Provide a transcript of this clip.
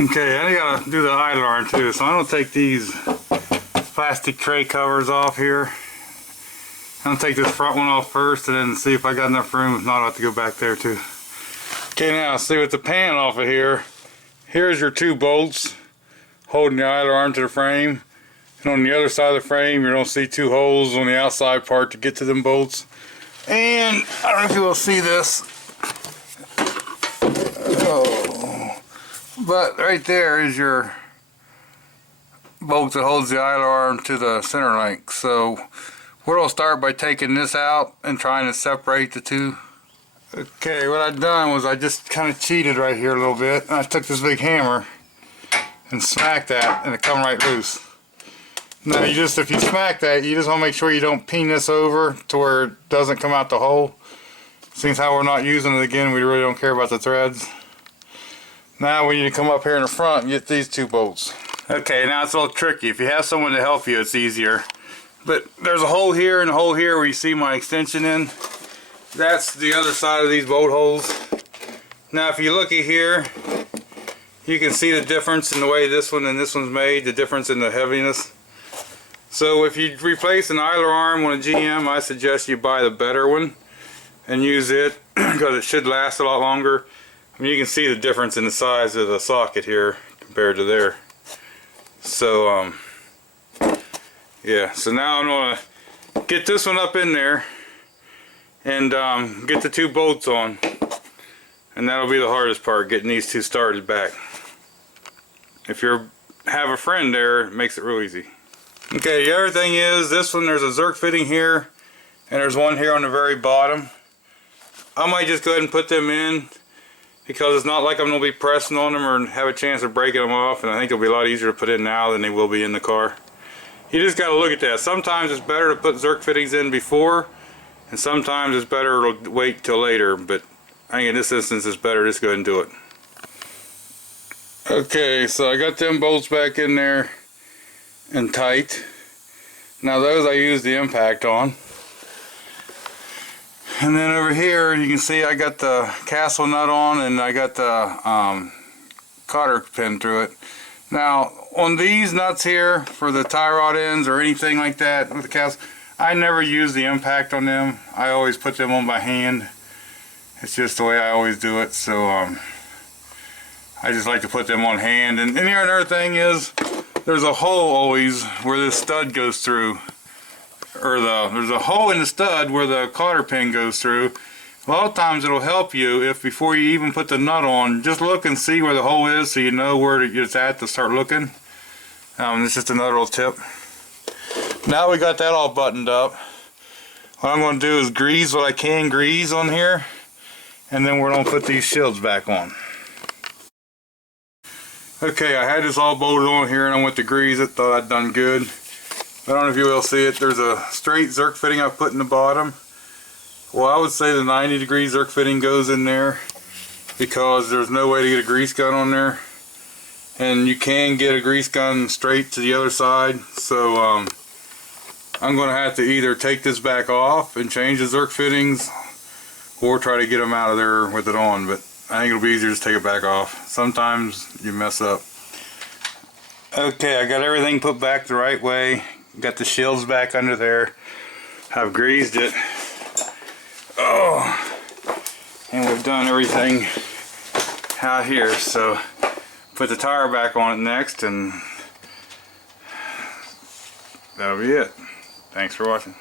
Okay, I gotta do the idler arm too, so I'm gonna take these plastic tray covers off here. I'm gonna take this front one off first and then see if I got enough room. If not, I'll have to go back there too. Okay, now see with the pan off of here, here's your 2 bolts holding the idler arm to the frame. And on the other side of the frame, you're gonna see 2 holes on the outside part to get to them bolts. And I don't know if you will see this. Oh. But right there is your bolt that holds the idler arm to the center link. So we're going to start by taking this out and trying to separate the 2. Okay, what I've done was I just kind of cheated right here a little bit. I took this big hammer and smacked that and it come right loose. Now if you smack that, you just want to make sure you don't peen this over to where it doesn't come out the hole. Seeing how we're not using it again, we really don't care about the threads. Now we need to come up here in the front and get these 2 bolts. Okay, now it's a little tricky. If you have someone to help you, it's easier. But there's a hole here and a hole here where you see my extension in. That's the other side of these bolt holes. Now if you look at here, you can see the difference in the way this one and this one's made, the difference in the heaviness. So if you replace an idler arm on a GM, I suggest you buy the better one and use it because it should last a lot longer. I mean, you can see the difference in the size of the socket here compared to there. So yeah, so now I'm going to get this one up in there and get the 2 bolts on, and that'll be the hardest part, getting these 2 started back. If you have a friend there, it makes it real easy. Okay, the other thing is this one, there's a Zerk fitting here and there's one here on the very bottom. I might just go ahead and put them in because it's not like I'm going to be pressing on them or have a chance of breaking them off, and I think it'll be a lot easier to put in now than they will be in the car. You just got to look at that. Sometimes it's better to put Zerk fittings in before, and sometimes it's better to wait till later, but I think in this instance it's better just go ahead and do it. Okay, so I got them bolts back in there and tight. Now those I use the impact on. And then over here you can see I got the castle nut on and I got the cotter pin through it. Now on these nuts here for the tie rod ends or anything like that with the castle, I never use the impact on them. I always put them on by hand. It's just the way I always do it. So I just like to put them on hand. And the other thing is there's a hole always where this stud goes through. There's a hole in the stud where the cotter pin goes through. A lot of times it'll help you if before you even put the nut on, just look and see where the hole is so you know where it's at to start looking. It's just another little tip. Now we got that all buttoned up. What I'm going to do is grease what I can grease on here, and then we're going to put these shields back on. Okay, I had this all bolted on here and I went to grease it, thought I'd done good. I don't know if you will see it, there's a straight Zerk fitting I put in the bottom. Well, I would say the 90-degree Zerk fitting goes in there because there's no way to get a grease gun on there. And you can get a grease gun straight to the other side, so I'm going to have to either take this back off and change the Zerk fittings or try to get them out of there with it on, but I think it'll be easier to just take it back off. Sometimes you mess up. Okay, I got everything put back the right way. Got the shields back under there. I've greased it. Oh, and we've done everything out here, so put the tire back on it next and that'll be it. Thanks for watching.